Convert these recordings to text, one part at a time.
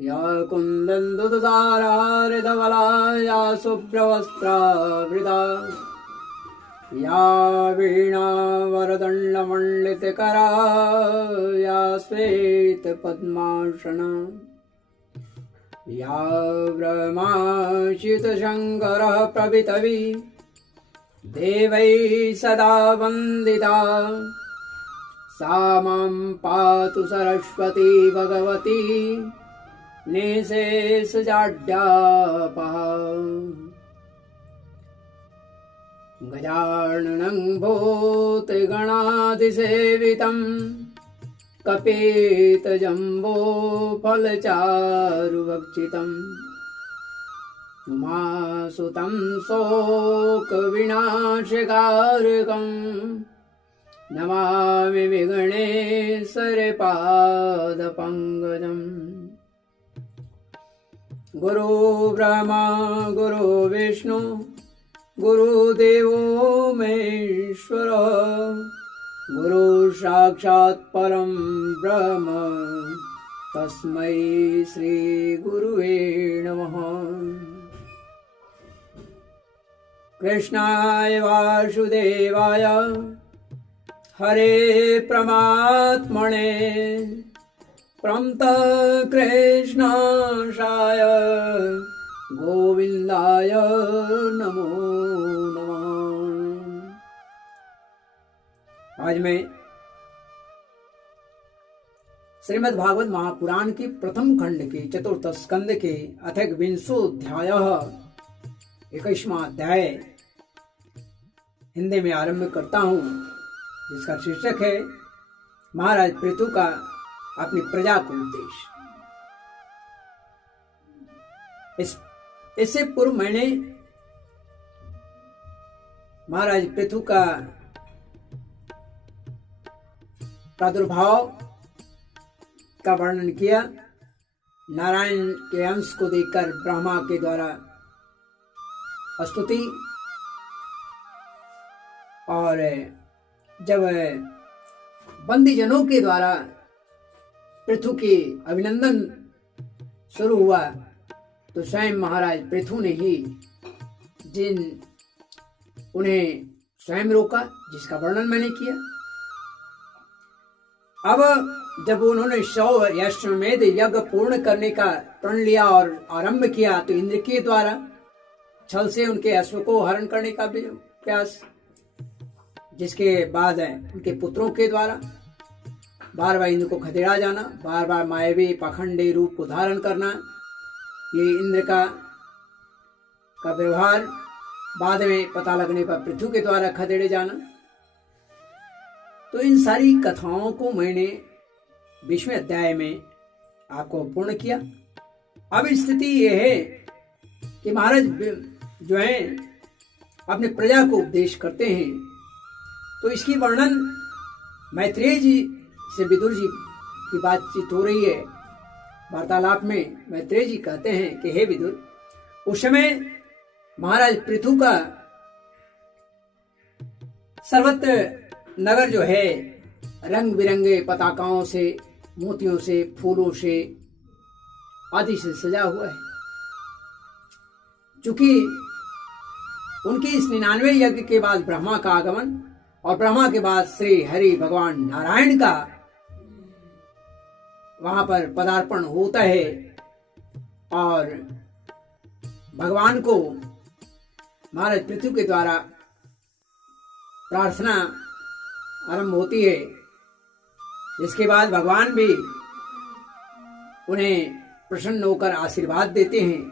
या कुन्दन्दुदुदारारिधवला या शुभ्रवस्त्रावृता या वीणावरदण्डमण्डितकरा या श्वेतपद्मासना या ब्रह्माच्युतशङ्करः प्रभृतिभिः देवैः सदा वन्दिता सा मां पातु सरस्वती भगवती निःशेषजाड्यापहा। गजाननं भूतगणाधिसेवितं कपितजम्बोफलचारुभक्षितम् उमासुतं शोकविनाशकारकं नमामि विघ्नेश्वरपादपङ्कजम्। गुरु ब्रह्मा गुरु विष्णु गुरुदेवो महेश्वर गुरु साक्षात् परं ब्रह्म तस्मै श्री गुरुवे नमः। कृष्णाय वासुदेवाय हरे परमात्मने प्रणतः कृष्णाय गोविन्दाय नमो नमः। आज मैं श्रीमद् भागवत महापुराण की प्रथम खंड के चतुर्थ स्कंद के अथ विंशोऽध्याय 21वां अध्याय हिंदी में आरंभ करता हूँ, जिसका शीर्षक है महाराज पृथु का अपनी प्रजा को उपदेश। इससे पूर्व मैंने महाराज पृथु का प्रादुर्भाव का वर्णन किया। नारायण के अंश को देखकर ब्रह्मा के द्वारा स्तुति, और जब बंदीजनों के द्वारा पृथु के अभिनंदन शुरू हुआ तो स्वयं महाराज पृथु ने ही उन्हें स्वयं रोका, जिसका वर्णन मैंने किया। अब जब उन्होंने 100 अश्वमेध यज्ञ पूर्ण करने का प्रण लिया और आरंभ किया तो इंद्र के द्वारा छल से उनके अश्व को हरण करने का भी प्रयास, जिसके बाद उनके पुत्रों के द्वारा बार बार इंद्र को खदेड़ा जाना, बार बार मायावी पाखंडी रूप को धारण करना, ये इंद्र का व्यवहार बाद में पता लगने पर पृथु के द्वारा खदेड़े जाना। तो इन सारी कथाओं को मैंने 20वें अध्याय में आपको पूर्ण किया। अब स्थिति यह है कि महाराज जो हैं अपने प्रजा को उपदेश करते हैं, तो इसकी वर्णन मैत्रेय जी से विदुर जी की बातचीत हो रही है। वार्तालाप में मैत्रेय जी कहते हैं कि हे विदुर, उस समय महाराज पृथु का सर्वत्र नगर जो है रंग बिरंगे पताकाओं से, मोतियों से, फूलों से आदि से सजा हुआ है। चूंकि उनके इस 99 यज्ञ के बाद ब्रह्मा का आगमन और ब्रह्मा के बाद श्री हरि भगवान नारायण का वहां पर पदार्पण होता है और भगवान को महाराज पृथु के द्वारा प्रार्थना आरंभ होती है, जिसके बाद भगवान भी उन्हें प्रसन्न होकर आशीर्वाद देते हैं।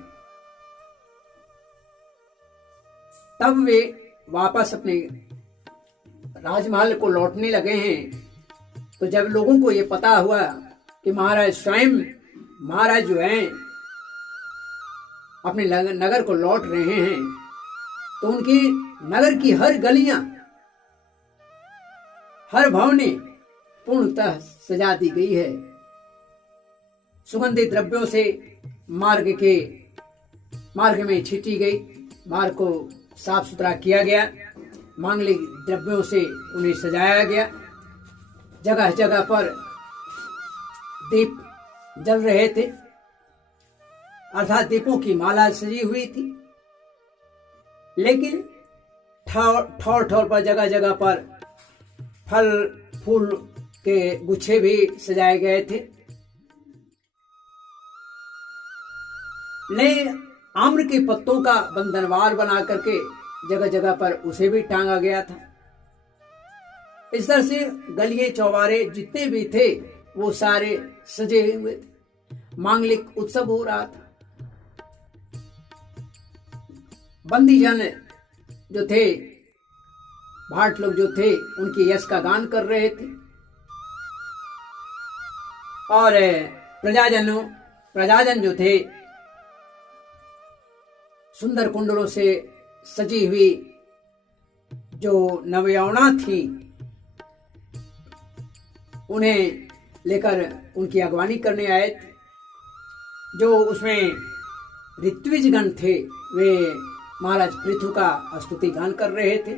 तब वे वापस अपने राजमहल को लौटने लगे हैं। तो जब लोगों को ये पता हुआ कि महाराज स्वयं महाराज जो हैं अपने नगर को लौट रहे हैं, तो उनकी नगर की हर गलियां, हर भवनें पूर्णतः सजा दी गई है। सुगंधित द्रव्यों से मार्ग में छीटी गई, मार्ग को साफ सुथरा किया गया, मांगलिक द्रव्यों से उन्हें सजाया गया। जगह जगह पर दीप जल रहे थे अर्थात दीपों की माला सजी हुई थी, लेकिन ठौर ठौर पर जगह जगह पर फल फूल के गुच्छे भी सजाए गए थे। नए आम्र के पत्तों का बंधनवार बना करके जगह जगह पर उसे भी टांगा गया था। इस तरह से गलिए चौबारे जितने भी थे वो सारे सजे हुए थे। मांगलिक उत्सव हो रहा था। बंदीजन जो थे, भाट लोग जो थे, उनके यश का गान कर रहे थे और प्रजाजन जो थे सुंदर कुंडलों से सजी हुई जो नवयौवना थी उन्हें लेकर उनकी अगवानी करने आए थे। जो उसमें ऋत्विजगण थे वे महाराज पृथु का स्तुति गान कर रहे थे।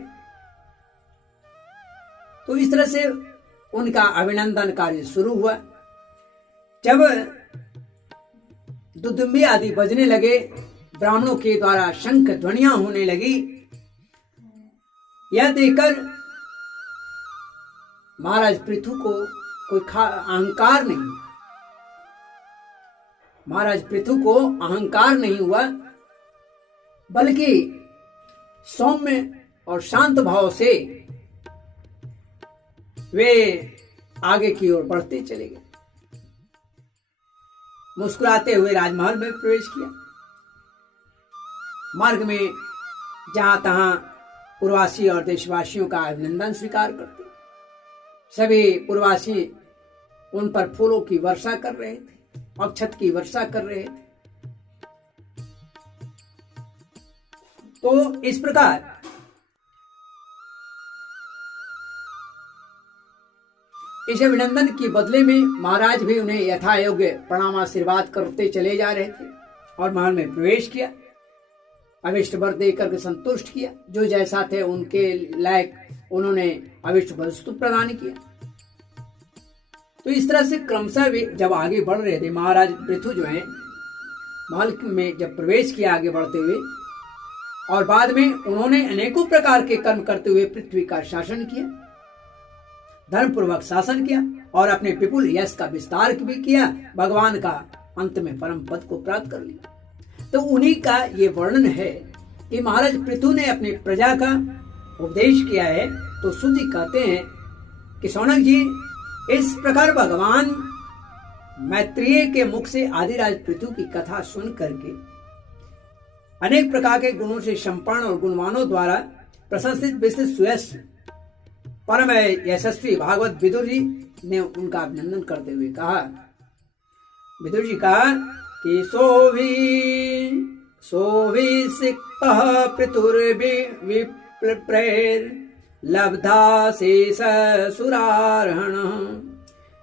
तो इस तरह से उनका अभिनंदन कार्य शुरू हुआ। जब दुदुम्बी आदि बजने लगे, ब्राह्मणों के द्वारा शंख ध्वनियां होने लगी, यह देखकर महाराज पृथु को कोई अहंकार नहीं, महाराज पृथु को अहंकार नहीं हुआ, बल्कि सौम्य और शांत भाव से वे आगे की ओर बढ़ते चले गए। मुस्कुराते हुए राजमहल में प्रवेश किया। मार्ग में जहां तहां पुरवासी और देशवासियों का अभिनंदन स्वीकार करते, सभी पुरवासी उन पर फूलों की वर्षा कर रहे थे, अक्षत की वर्षा कर रहे थे। तो इस प्रकार इस अभिनंदन के बदले में महाराज भी उन्हें यथा योग्य प्रणाम आशीर्वाद करते चले जा रहे थे और महल में प्रवेश किया। अभिष्ट वर देकर के संतुष्ट किया। जो जैसा थे उनके लायक उन्होंने अभिष्ट वस्तु प्रदान किया। तो इस तरह से क्रमशः वे जब आगे बढ़ रहे थे, महाराज पृथु जो है महल में जब प्रवेश किया आगे बढ़ते हुए, और बाद में उन्होंने अनेकों प्रकार के कर्म करते हुए पृथ्वी का शासन किया, धर्म पूर्वक शासन किया और अपने विपुल यश का विस्तार भी किया। भगवान का अंत में परम पद को प्राप्त कर लिया। तो उन्हीं का ये वर्णन है कि महाराज पृथु ने अपनी प्रजा का उपदेश किया है। तो सुत जी कहते हैं कि शौनक जी, इस प्रकार भगवान मैत्रेय के मुख से आदिराज पृथु की कथा सुन करके अनेक प्रकार के गुणों से संपन्न और गुणवानों द्वारा प्रशंसित विशिष्ट सुयश परम यशस्वी भागवत विदुर जी ने उनका अभिनंदन करते हुए कहा, विदुर जी कहा कि सोभी सिक्तः पृथुर्विप्रेर लब्धा शेष सुरार्हण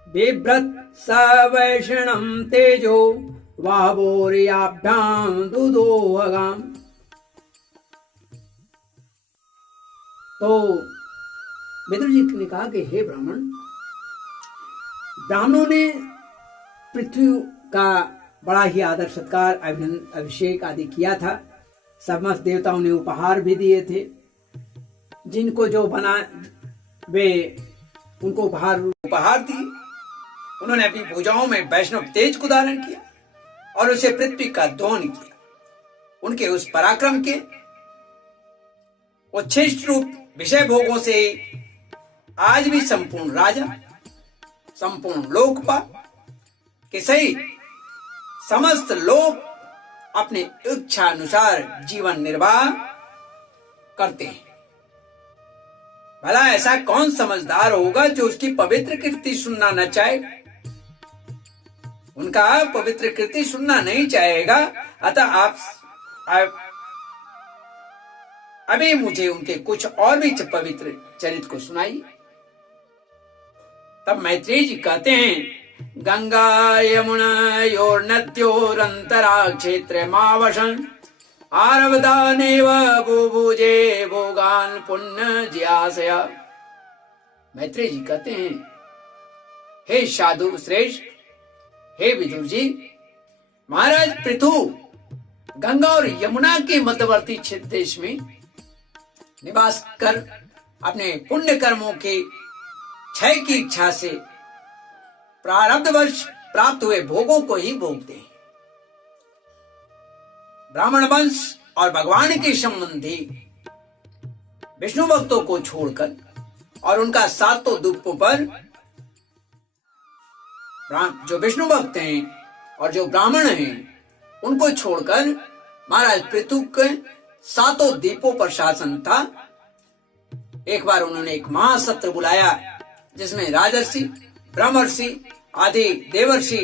बिभ्रत सवैषणं तेजो वावोर्याभ्याम दुदोहगाम। तो विदुर जी ने कहा कि हे ब्राह्मण, ब्राह्मणों ने पृथ्वी का बड़ा ही आदर सत्कार अभिषेक आदि किया था। समस्त देवताओं ने उपहार भी दिए थे। जिनको जो बना वे उनको उपहार दिए। उन्होंने अपनी भुजाओं में वैष्णव तेज को धारण किया और उसे पृथ्वी का दोहन किया। उनके उस पराक्रम के उच्छिष्ट रूप विषय भोगों से आज भी संपूर्ण राजा, संपूर्ण लोकपाल के सहित समस्त लोग अपने इच्छा अनुसार जीवन निर्वाह करते हैं। भला ऐसा कौन समझदार होगा जो उसकी पवित्र कीर्ति सुनना न चाहे? उनका पवित्र कीर्ति सुनना नहीं चाहेगा। अतः आप अभी मुझे उनके कुछ और भी पवित्र चरित्र को सुनाइए। तब मैत्रेय जी कहते हैं, गंगा यमुना योर नद्योरंतरा क्षेत्र मावसन आरवदानेव बुभुजे भोगान पुण्य जियासया। मैत्रेय जी कहते हैं, हे साधु श्रेष्ठ, हे विदुर जी, महाराज पृथु गंगा और यमुना के मध्यवर्ती क्षेत्र देश में निवास कर अपने पुण्य कर्मों के क्षय की इच्छा से प्रारब्धवश प्राप्त हुए भोगों को ही भोगते हैं। ब्राह्मण वंश और भगवान के संबंधी विष्णु भक्तों को छोड़कर और उनका सातों द्वीपों पर जो विष्णु भक्त हैं और जो ब्राह्मण हैं उनको छोड़कर महाराज पृथु के सातों द्वीपों पर शासन था। एक बार उन्होंने एक महासत्र बुलाया जिसमें राजर्षि, ब्रह्मर्षि आदि देवर्षि,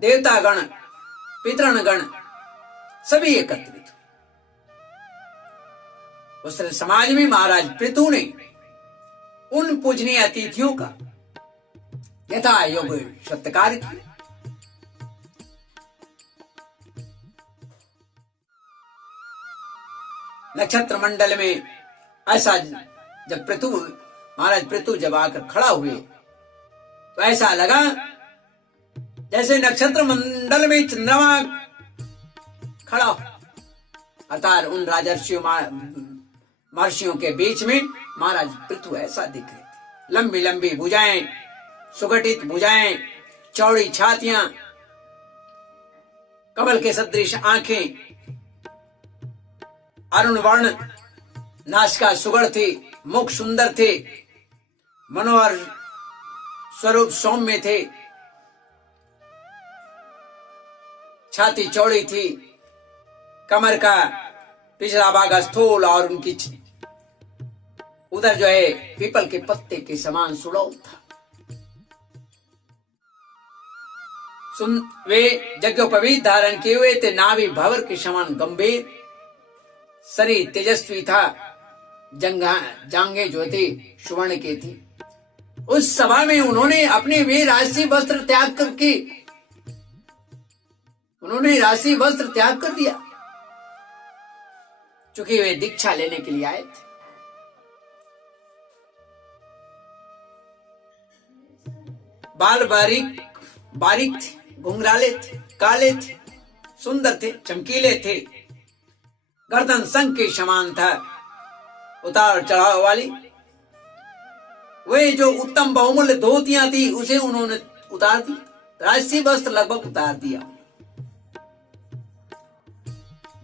देवतागण, पितृगण सभी एकत्रित। उस समाज में महाराज पृथु ने उन पूजनीय अतिथियों का यथा योग सत्कार किया। नक्षत्र मंडल में ऐसा जब महाराज पृथु जब आकर खड़ा हुए तो ऐसा लगा जैसे नक्षत्र मंडल में चंद्रमा खड़ा हो, अर्थात उन राजर्षियों महर्षियों के बीच में महाराज पृथु ऐसा दिख रहे थे। लंबी लंबी भुजाएं, सुगठित भुजाएं, चौड़ी छातियां, कमल के सदृश आंखें, अरुण वर्ण, नासिका सुगढ़ थी, मुख सुंदर थे, मनोहर स्वरूप सौम्य थे, छाती चौड़ी थी, कमर का पिछला भाग स्थूल और उनकी उधर जो है पीपल के पत्ते के समान सुडौल था। वे यज्ञोपवीत धारण किए हुए थे, नाभि भंवर के समान गंभीर, शरीर तेजस्वी था, जांघें जो थी सुवर्ण की थी। उस सभा में उन्होंने अपने वे राशि वस्त्र त्याग करके राशि वस्त्र त्याग कर दिया, चूंकि वे दीक्षा लेने के लिए आए थे। बाल बारीक थे, घुंघराले थे, काले थे, सुंदर थे, चमकीले थे, गर्दन शंख के समान था, उतार चढ़ाव वाली। वे जो उत्तम बहुमूल्य धोतियां थी उसे उन्होंने उतार दी, राजसी वस्त्र लगभग उतार दिया।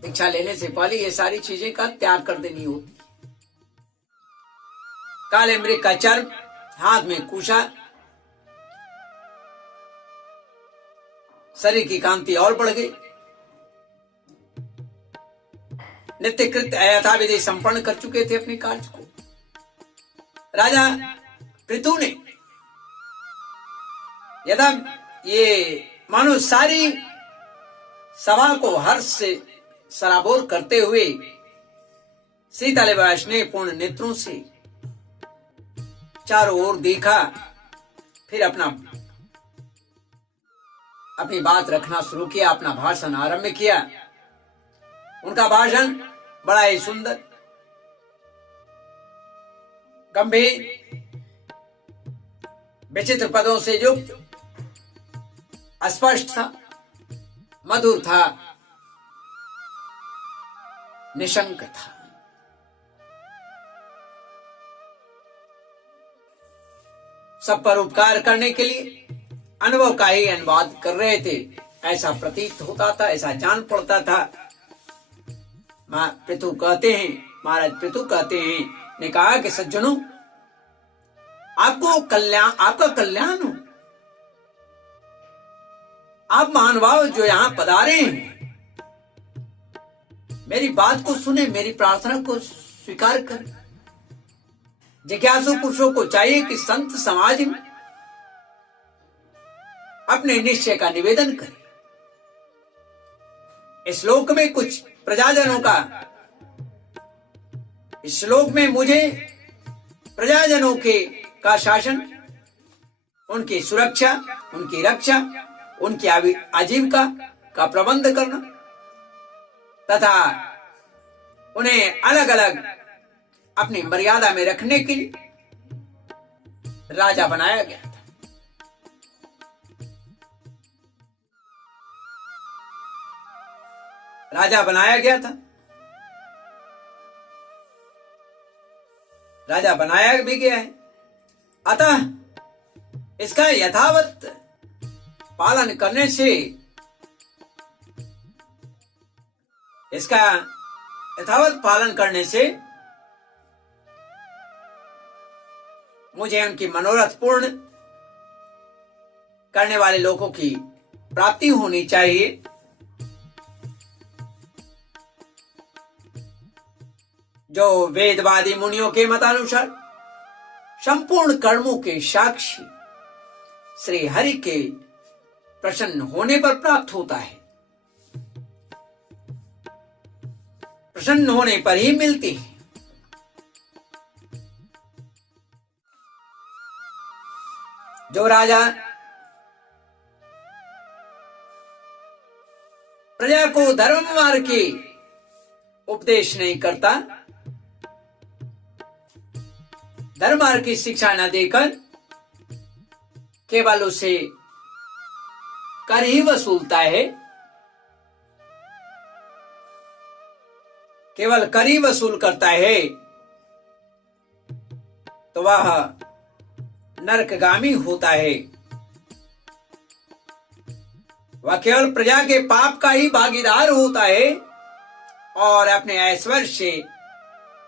दीक्षा लेने से पहले ये सारी चीजें का त्याग कर देनी होती। काले मृग का चर्म, हाथ में कुशा, शरीर की कांति और बढ़ गई। नित्य कृत्य यथाविधि संपन्न कर चुके थे अपने कार्य को। राजा पृथु ने यदा ये मानो सारी सभा को हर्ष से सराबोर करते हुए शीतल वासने पूर्ण नेत्रों से चारों ओर देखा, फिर अपनी बात रखना शुरू किया, अपना भाषण आरंभ किया। उनका भाषण बड़ा ही सुंदर, गंभीर, विचित्र पदों से युक्त, स्पष्ट था, मधुर था, निशंक था। सब पर उपकार करने के लिए अनुभव का ही अनुवाद कर रहे थे, ऐसा प्रतीत होता था, ऐसा जान पड़ता था। महाराज पृथु कहते हैं ने कहा कि सज्जनों, आपका कल्याण हो। आप महानुभाव जो यहां पधारे हैं, मेरी बात को सुने, मेरी प्रार्थना को स्वीकार करें। जिज्ञासु पुरुषों को चाहिए कि संत समाज में अपने निश्चय का निवेदन करें। इस श्लोक में कुछ प्रजाजनों इस श्लोक में मुझे प्रजाजनों का शासन, उनकी सुरक्षा, उनकी रक्षा, उनकी आजीविका का प्रबंध करना तथा उन्हें अलग अलग अपनी मर्यादा में रखने के लिए राजा बनाया गया था। राजा बनाया गया था, राजा बनाया भी गया है। अतः इसका यथावत पालन करने से, इसका यथावत पालन करने से मुझे उनकी मनोरथ पूर्ण करने वाले लोगों की प्राप्ति होनी चाहिए। जो वेदवादी मुनियों के मतानुसार संपूर्ण कर्मों के साक्षी श्री हरि के प्रसन्न होने पर प्राप्त होता है, प्रसन्न होने पर ही मिलती है। जो राजा प्रजा को धर्म मार्ग की उपदेश नहीं करता, धर्म मार्ग की शिक्षा न देकर केवल उसे कर ही वसूलता है, केवल कर ही वसूल करता है, तो वह नरकगामी होता है। वह केवल प्रजा के पाप का ही भागीदार होता है और अपने ऐश्वर्य से,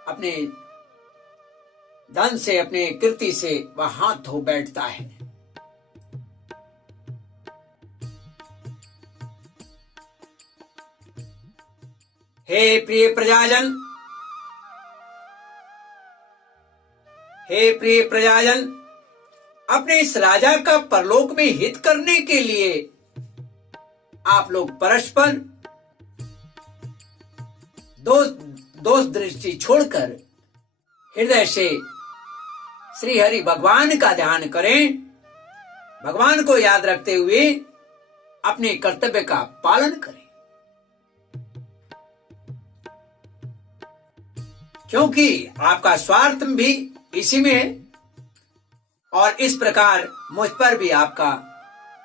अपने धन से, अपने कीर्ति से वह हाथ धो बैठता है। हे प्रिय प्रजाजन, हे प्रिय प्रजाजन, अपने इस राजा का परलोक में हित करने के लिए आप लोग परस्पर दोष दृष्टि छोड़कर हृदय से श्री हरि भगवान का ध्यान करें। भगवान को याद रखते हुए अपने कर्तव्य का पालन करें, क्योंकि आपका स्वार्थ भी इसी में है और इस प्रकार मुझ पर भी आपका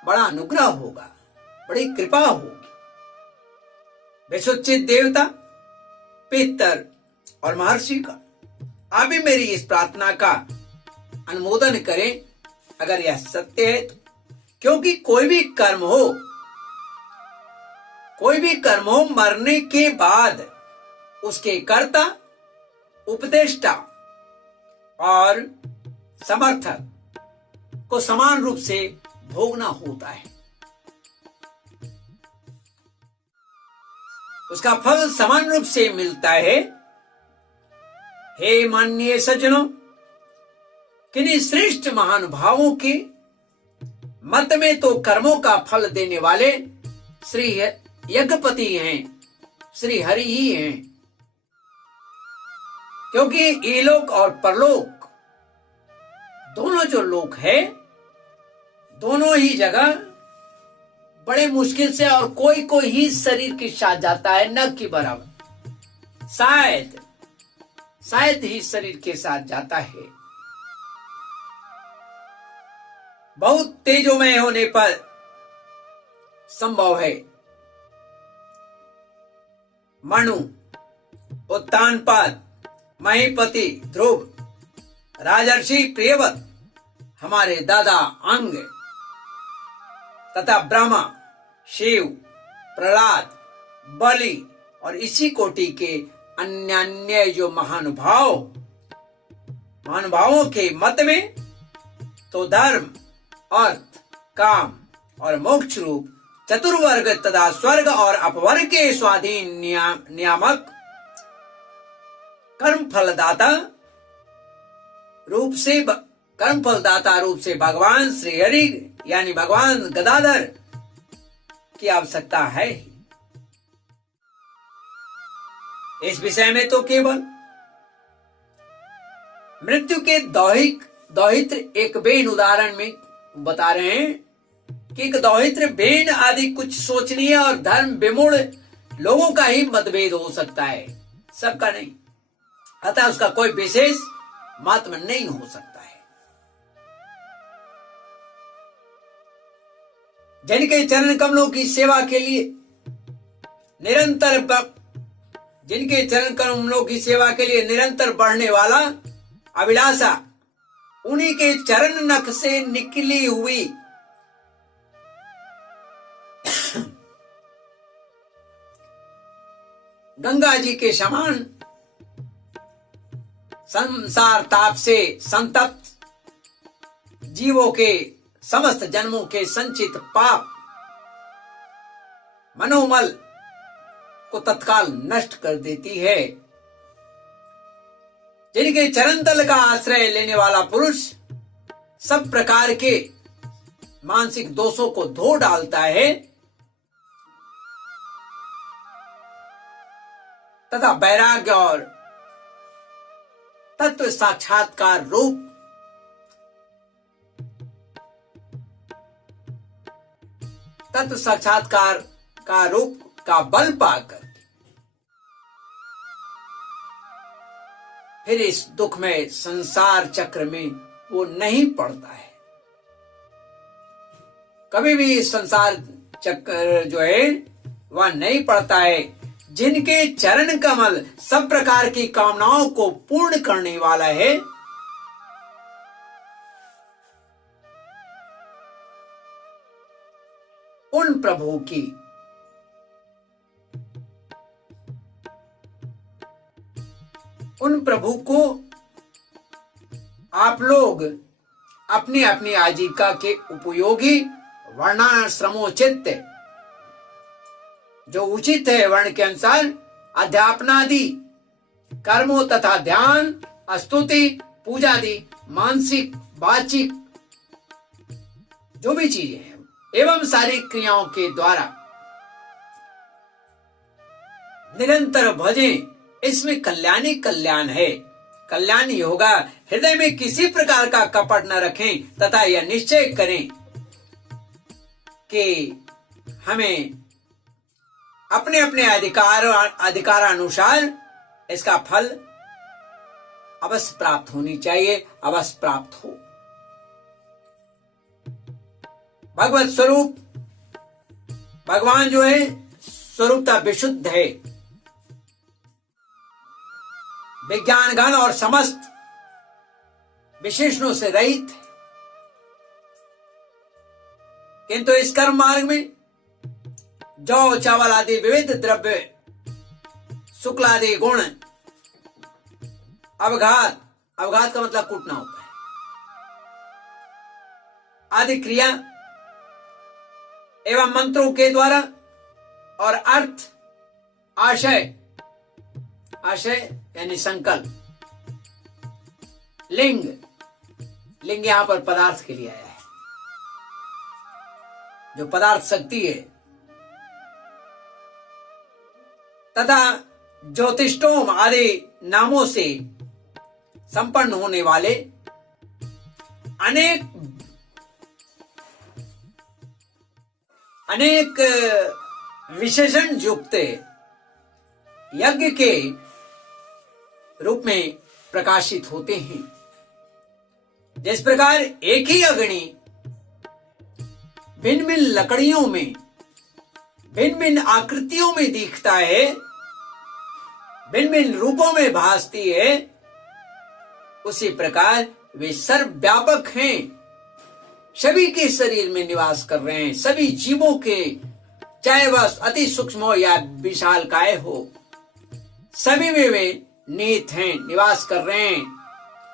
बड़ा अनुग्रह होगा, बड़ी कृपा होगी। विशुचित देवता, पितर और महर्षि का आप भी मेरी इस प्रार्थना का अनुमोदन करें अगर यह सत्य है तो। क्योंकि कोई भी कर्म हो मरने के बाद उसके कर्ता, उपदेष्टा और समर्थक को समान रूप से भोगना होता है। उसका फल समान रूप से मिलता है। हे माननीय सज्जनों, किन्हीं श्रेष्ठ महानुभावों के मत में तो कर्मों का फल देने वाले श्री यज्ञपति हैं, श्री हरि ही हैं, क्योंकि इलोक और परलोक दोनों जो लोक है, दोनों ही जगह बड़े मुश्किल से और कोई ही शरीर के साथ जाता है, न कि बराबर, शायद ही शरीर के साथ जाता है। बहुत तेजोमय होने पर संभव है। मनु, उत्तानपाद, महीपति, ध्रुव, राजर्षि प्रियवत, हमारे दादा अंग तथा ब्रह्मा, शिव, प्रहलाद, बलि और इसी कोटि के अन्य जो महानुभावों के मत में तो धर्म, अर्थ, काम और मोक्ष रूप चतुर्वर्ग तथा स्वर्ग और अपवर्ग के स्वाधीन नियामक कर्म फलदाता रूप से भगवान श्री हरि यानी भगवान गदाधर की आवश्यकता है। इस विषय में तो केवल मृत्यु के दौहित्र एक बेन उदाहरण में बता रहे हैं कि एक दौहित्र बेन आदि कुछ सोचनीय और धर्म विमूढ़ लोगों का ही मतभेद हो सकता है, सबका नहीं। अतः उसका कोई विशेष महात्मा नहीं हो सकता है। जिनके चरण कमलों की सेवा के लिए निरंतर जिनके चरण कमलों की सेवा के लिए निरंतर बढ़ने वाला अभिलाषा, उन्हीं के चरण नख से निकली हुई गंगा जी के समान संसार ताप से संतप्त जीवों के समस्त जन्मों के संचित पाप मनोमल को तत्काल नष्ट कर देती है। जिनके चरण तल का आश्रय लेने वाला पुरुष सब प्रकार के मानसिक दोषों को धो डालता है तथा वैराग्य और तत्व साक्षात्कार रूप तत्व साक्षात्कार का रूप का बल पाकर फिर इस दुख में संसार चक्र में वो नहीं पड़ता है। कभी भी इस संसार चक्र जो है वह नहीं पड़ता है। जिनके चरण कमल सब प्रकार की कामनाओं को पूर्ण करने वाला है, उन प्रभु को आप लोग अपनी अपनी आजीविका के उपयोगी वर्णाश्रमोचित जो उचित है वर्ण के अनुसार अध्यापनादि कर्मों तथा ध्यान, स्तुति, पूजा आदि मानसिक वाचिक जो भी चीजें हैं एवं सारी क्रियाओं के द्वारा निरंतर भजें। इसमें कल्याणी कल्याण है। कल्याण ही होगा। हृदय में किसी प्रकार का कपट न रखें तथा यह निश्चय करें कि हमें अपने अपने अधिकारानुसार इसका फल अवश्य प्राप्त होनी चाहिए, अवश्य प्राप्त हो। भगवत स्वरूप भगवान जो है स्वरूपता विशुद्ध है, विज्ञान गण और समस्त विशेषणों से रहित, किंतु इस कर्म मार्ग में जौ चावल आदि विविध द्रव्य, शुक्ल आदि गुण, अवघात का मतलब कूटना होता है, आदि क्रिया एवं मंत्रों के द्वारा और अर्थ, आशय यानी संकल्प, लिंग यहां पर पदार्थ के लिए आया है, जो पदार्थ शक्ति है, तथा ज्योतिष्टोम आदि नामों से संपन्न होने वाले अनेक विशेषण युक्त यज्ञ के रूप में प्रकाशित होते हैं। जिस प्रकार एक ही अग्नि भिन्न भिन्न लकड़ियों में भिन्न भिन्न आकृतियों में दिखता है, भिन्न भिन्न रूपों में भासती है, उसी प्रकार वे सर्वव्यापक हैं, सभी के शरीर में निवास कर रहे हैं, सभी जीवों के, चाहे वह अति सूक्ष्म हो या विशालकाय हो, सभी में वे निहित हैं, निवास कर रहे हैं,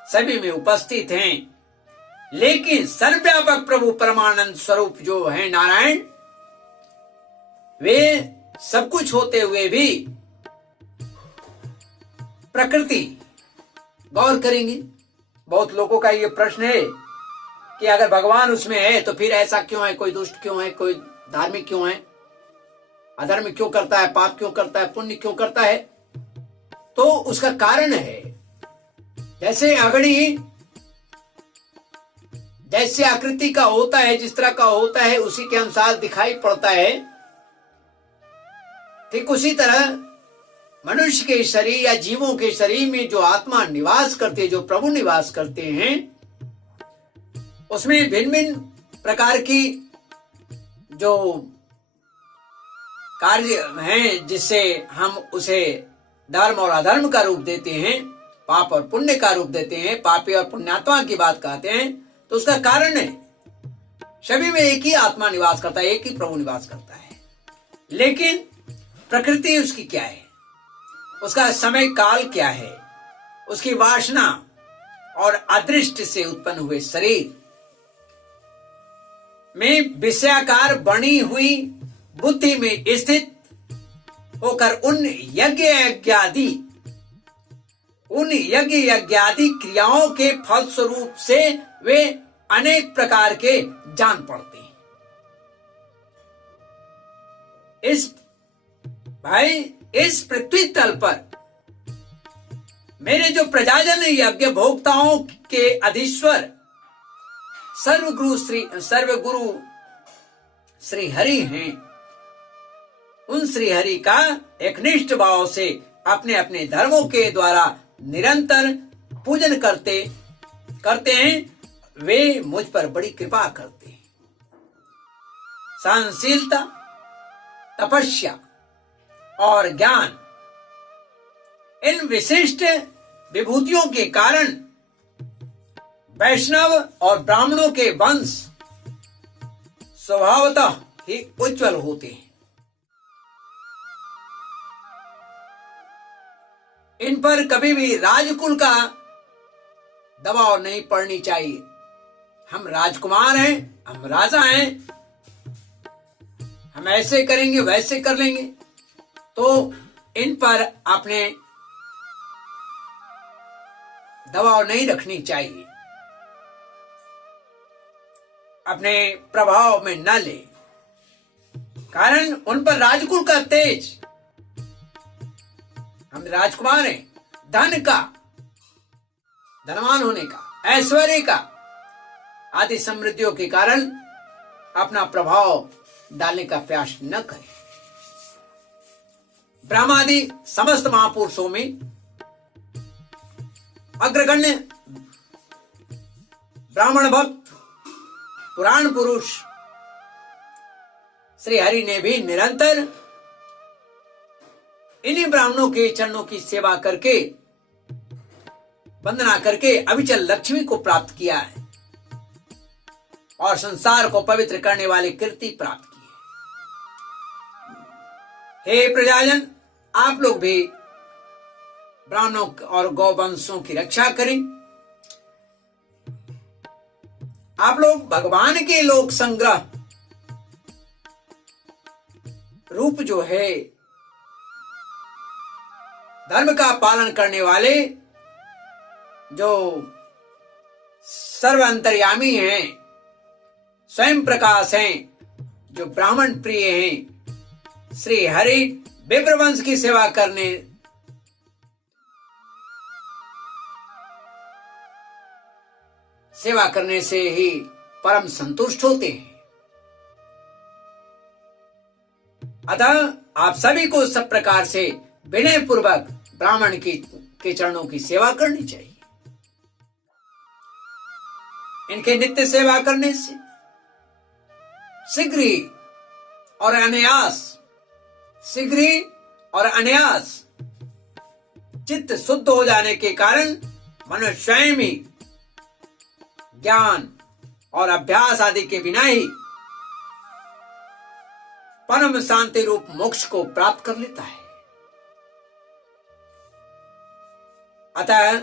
सभी में उपस्थित हैं। लेकिन सर्वव्यापक प्रभु परमानंद स्वरूप जो है नारायण, वे सब कुछ होते हुए भी प्रकृति, गौर करेंगे। बहुत लोगों का ये प्रश्न है कि अगर भगवान उसमें है तो फिर ऐसा क्यों है, कोई दुष्ट क्यों है, कोई धार्मिक क्यों है, अधर्म क्यों करता है, पाप क्यों करता है, पुण्य क्यों करता है? तो उसका कारण है, जैसे अग्नि जैसे आकृति का होता है, जिस तरह का होता है उसी के अनुसार दिखाई पड़ता है, ठीक उसी तरह मनुष्य के शरीर या जीवों के शरीर में जो आत्मा निवास करती है, जो प्रभु निवास करते हैं, उसमें भिन्न भिन्न प्रकार की जो कार्य हैं जिससे हम उसे धर्म और अधर्म का रूप देते हैं, पाप और पुण्य का रूप देते हैं, पापी और पुण्यात्मा की बात कहते हैं, तो उसका कारण है सभी में एक ही आत्मा निवास करता है, एक ही प्रभु निवास करता है। लेकिन प्रकृति उसकी क्या है, उसका समय काल क्या है, उसकी वासना और अदृष्ट से उत्पन्न हुए शरीर में विषयाकार बनी हुई बुद्धि में स्थित होकर उन यज्ञ यज्ञादि क्रियाओं के फल स्वरूप से वे अनेक प्रकार के जान पड़ते हैं। इस पृथ्वी तल पर मेरे जो प्रजाजन यज्ञ भोक्ताओं के अधीश्वर सर्वगुरु श्री हरि हैं, उन श्री हरि का एकनिष्ठ भाव से अपने अपने धर्मों के द्वारा निरंतर पूजन करते हैं। वे मुझ पर बड़ी कृपा करते हैं। सहनशीलता, तपस्या और ज्ञान, इन विशिष्ट विभूतियों के कारण वैष्णव और ब्राह्मणों के वंश स्वभावतः ही उज्जवल होते हैं। इन पर कभी भी राजकुल का दबाव नहीं पड़नी चाहिए। हम राजकुमार हैं, हम राजा हैं, हम ऐसे करेंगे वैसे कर लेंगे, तो इन पर अपने दबाव नहीं रखनी चाहिए, अपने प्रभाव में न ले। कारण उन पर राजकुल का तेज, हम राजकुमार हैं, धन का, धनवान होने का, ऐश्वर्य का आदि समृद्धियों के कारण अपना प्रभाव डालने का प्रयास न करें। ब्रह्मादि समस्त महापुरुषों में अग्रगण्य ब्राह्मण भक्त पुराण पुरुष श्री हरि ने भी निरंतर इन्हीं ब्राह्मणों के चरणों की सेवा करके, वंदना करके अविचल लक्ष्मी को प्राप्त किया है और संसार को पवित्र करने वाली कीर्ति प्राप्त की है। हे प्रजाजन, आप लोग भी ब्राह्मणों और गौवंशों की रक्षा करें। आप लोग भगवान के लोक संग्रह रूप जो है धर्म का पालन करने वाले, जो सर्व अंतर्यामी हैं, स्वयं प्रकाश हैं, जो ब्राह्मण प्रिय हैं, श्री हरि विप्रवंश की सेवा करने से ही परम संतुष्ट होते हैं। अतः आप सभी को सब प्रकार से विनय पूर्वक ब्राह्मण के चरणों की सेवा करनी चाहिए। इनके नित्य सेवा करने से शीघ्र ही और अनायास चित्त शुद्ध हो जाने के कारण मनुष्य स्वयं ही ज्ञान और अभ्यास आदि के बिना ही परम शांति रूप मोक्ष को प्राप्त कर लेता है। अतः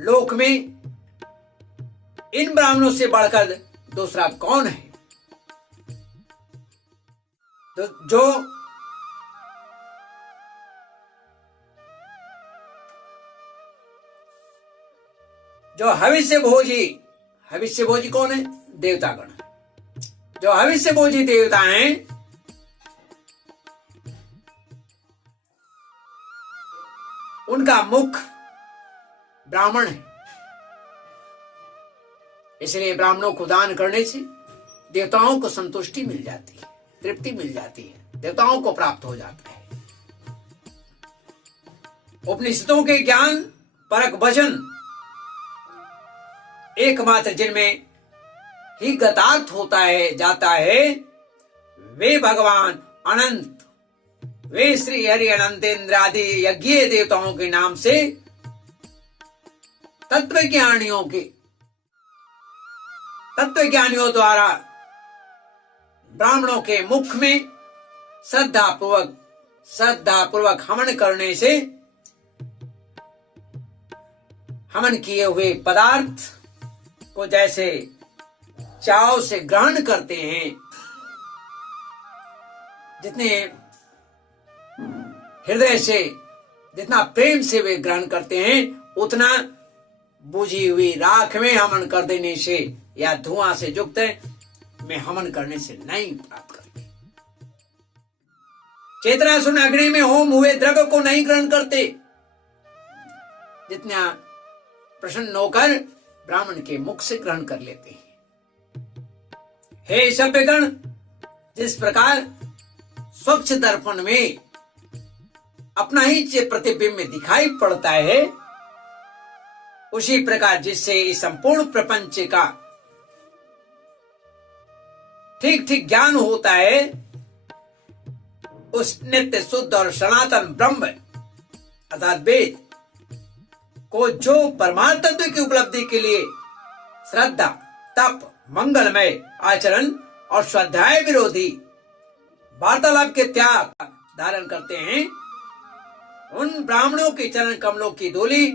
लोक में इन ब्राह्मणों से बढ़कर दूसरा कौन है? तो जो हविष्य भोजी कौन है? देवतागण। जो हविष्य भोजी देवता हैं, उनका मुख ब्राह्मण है। इसलिए ब्राह्मणों को दान करने से देवताओं को संतुष्टि मिल जाती है, तृप्ति मिल जाती है, देवताओं को प्राप्त हो जाता है। उपनिषदों के ज्ञान परक भजन एकमात्र जिनमें ही गतार्थ होता है जाता है, वे भगवान अनंत वे श्री हरि अनंतेन्द्र आदि यज्ञ देवताओं के नाम से तत्वज्ञानियों द्वारा ब्राह्मणों के मुख में श्रद्धा पूर्वक हवन करने से हवन किए हुए पदार्थ को जैसे चाव से ग्रहण करते हैं, जितने हृदय से, जितना प्रेम से वे ग्रहण करते हैं, उतना बुझी हुई राख में हवन कर देने से या धुआं से युक्त में हवन करने से नहीं प्राप्त करते। चेतनाशून अग्नि में होम हुए द्रव्य को नहीं ग्रहण करते, जितना प्रसन्न होकर ब्राह्मण के मुख से ग्रहण कर लेते हैं। हे सभ्यगण, जिस प्रकार स्वच्छ दर्पण में अपना ही प्रतिबिंब में दिखाई पड़ता है, उसी प्रकार जिससे इस संपूर्ण प्रपंच का ठीक ठीक ज्ञान होता है, उस नित्य शुद्ध और सनातन ब्रह्म अर्थात वेद को जो परमार्थ तत्व की उपलब्धि के लिए श्रद्धा, तप, मंगलमय आचरण और स्वाध्याय विरोधी वार्तालाप के त्याग धारण करते हैं, उन ब्राह्मणों के चरण कमलों की धूलि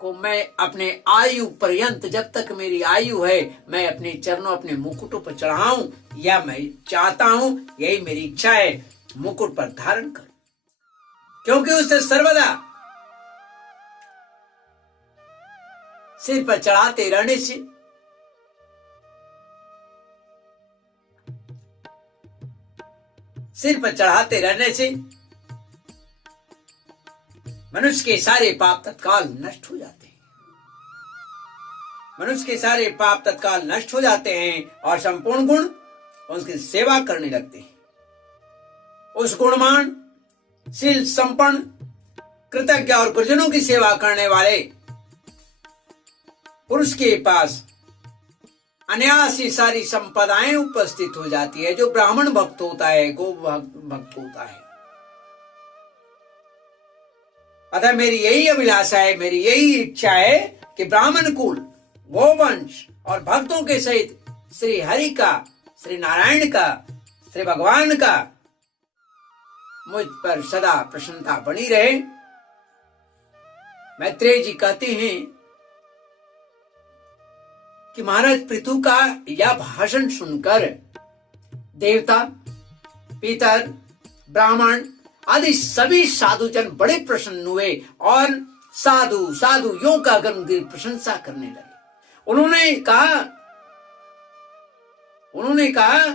को मैं अपने आयु पर्यंत, जब तक मेरी आयु है, मैं अपने चरणों, अपने मुकुटों पर चढ़ाऊं, या मैं चाहता हूं, यही मेरी इच्छा है, मुकुट पर धारण कर, क्योंकि उसे सर्वदा सिर पर चढ़ाते रहने से मनुष्य के सारे पाप तत्काल नष्ट हो जाते हैं। और संपूर्ण गुण उसकी सेवा करने लगते हैं। उस गुणमान, शील संपन्न, कृतज्ञ और गुरुजनों की सेवा करने वाले पुरुष के पास अनायासी सारी संपदाएं उपस्थित हो जाती है। जो ब्राह्मण भक्त होता है, गो भक्त होता है। अतः मेरी यही अभिलाषा है, मेरी यही इच्छा है कि ब्राह्मण कुल, गोवंश और भक्तों के सहित श्री हरि का, श्री नारायण का, श्री भगवान का मुझ पर सदा प्रसन्नता बनी रहे। मैत्रेय जी कहते हैं कि महाराज पृथु का यह भाषण सुनकर देवता, पितर, ब्राह्मण आदि सभी साधुजन बड़े प्रसन्न हुए और साधु यों का उनकी प्रशंसा करने लगे। उन्होंने कहा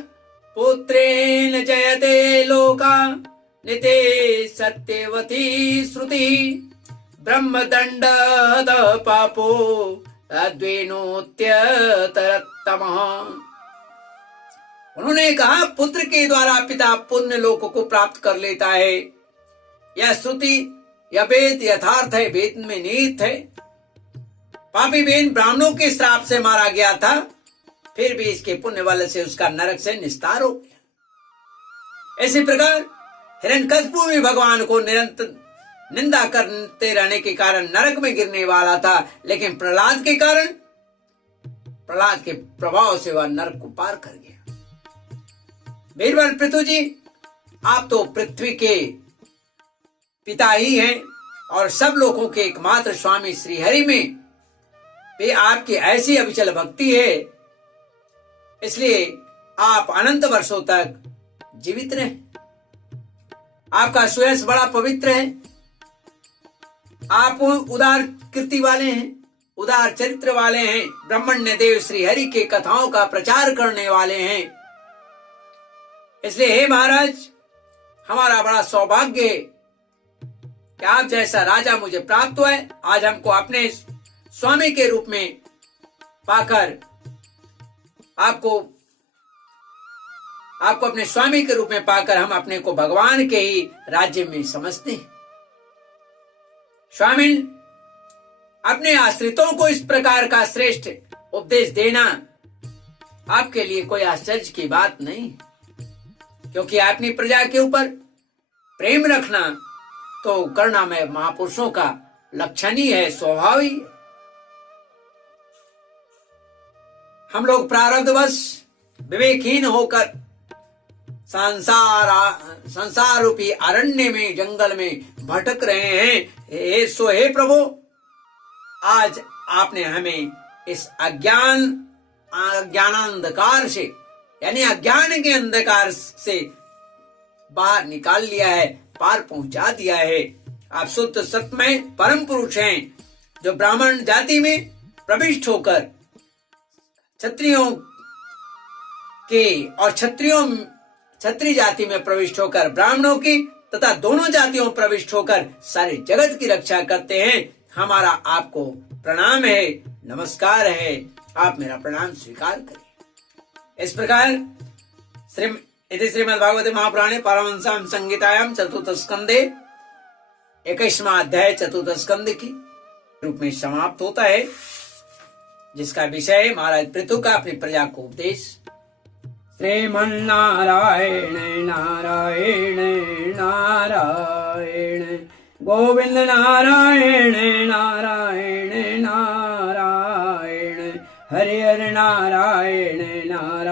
पुत्रेण जयते लोका निते सत्यवती श्रुति ब्रह्मदंड पापो तद्वेनोत्यतरतमः। उन्होंने कहा पुत्र के द्वारा पिता पुण्य लोक को प्राप्त कर लेता है। यह श्रुति, यह वेद यथार्थ है, वेद में निहित है। पापी बेन ब्राह्मणों के श्राप से मारा गया था, फिर भी इसके पुण्य बल से उसका नरक से निस्तार हो गया। इसी प्रकार हिरण्यकशिपु भी भगवान को निरंतर निंदा करते रहने के कारण नरक में गिरने वाला था, लेकिन प्रहलाद के प्रभाव से वह नरक को पार कर गया। बीरबल पृथु जी, आप तो पृथ्वी के पिता ही हैं और सब लोगों के एकमात्र स्वामी श्री हरि में भी आपकी ऐसी अविचल भक्ति है, इसलिए आप अनंत वर्षों तक जीवित रहे। आपका सुयश बड़ा पवित्र है। आप उदार कीर्ति वाले हैं, उदार चरित्र वाले हैं, ब्रह्मण्य देव श्री हरि के कथाओं का प्रचार करने वाले हैं। इसलिए हे महाराज, हमारा बड़ा सौभाग्य है कि आप जैसा राजा मुझे प्राप्त हुआ है। आज हमको अपने स्वामी के रूप में पाकर आपको अपने स्वामी के रूप में पाकर हम अपने को भगवान के ही राज्य में समझते हैं। स्वामी, अपने आश्रितों को इस प्रकार का श्रेष्ठ उपदेश देना आपके लिए कोई आश्चर्य की बात नहीं। क्योंकि अपनी प्रजा के ऊपर प्रेम रखना तो करुणामय महापुरुषों का लक्षण ही है, स्वभाव ही है। हम लोग प्रारब्धवश विवेकहीन होकर संसार रूपी अरण्य में, जंगल में भटक रहे हैं। हे प्रभु, आज आपने हमें इस अज्ञानांधकार से, यानी अज्ञान के अंधकार से बाहर निकाल लिया है, पार पहुंचा दिया है। आप शुद्ध सत्य परम पुरुष हैं, जो ब्राह्मण जाति में प्रविष्ट होकर क्षत्रियों के और क्षत्रिय जाति में प्रविष्ट होकर ब्राह्मणों की तथा दोनों जातियों में प्रविष्ट होकर सारे जगत की रक्षा करते हैं। हमारा आपको प्रणाम है, नमस्कार है, आप मेरा प्रणाम स्वीकार करें। इस प्रकार इति श्रीमद्भागवते महापुराणे पारमहंस्यां संहितायां चतुर्थ स्कंदे 21वां अध्याय चतुर्थ स्कंद की रूप में समाप्त होता है, जिसका विषय महाराज पृथु का अपनी प्रजा को उपदेश। श्रीमन्नारायण नारायण नारायण, गोविंद नारायण नारायण नारायण, हरि हरि नारायण नारायण।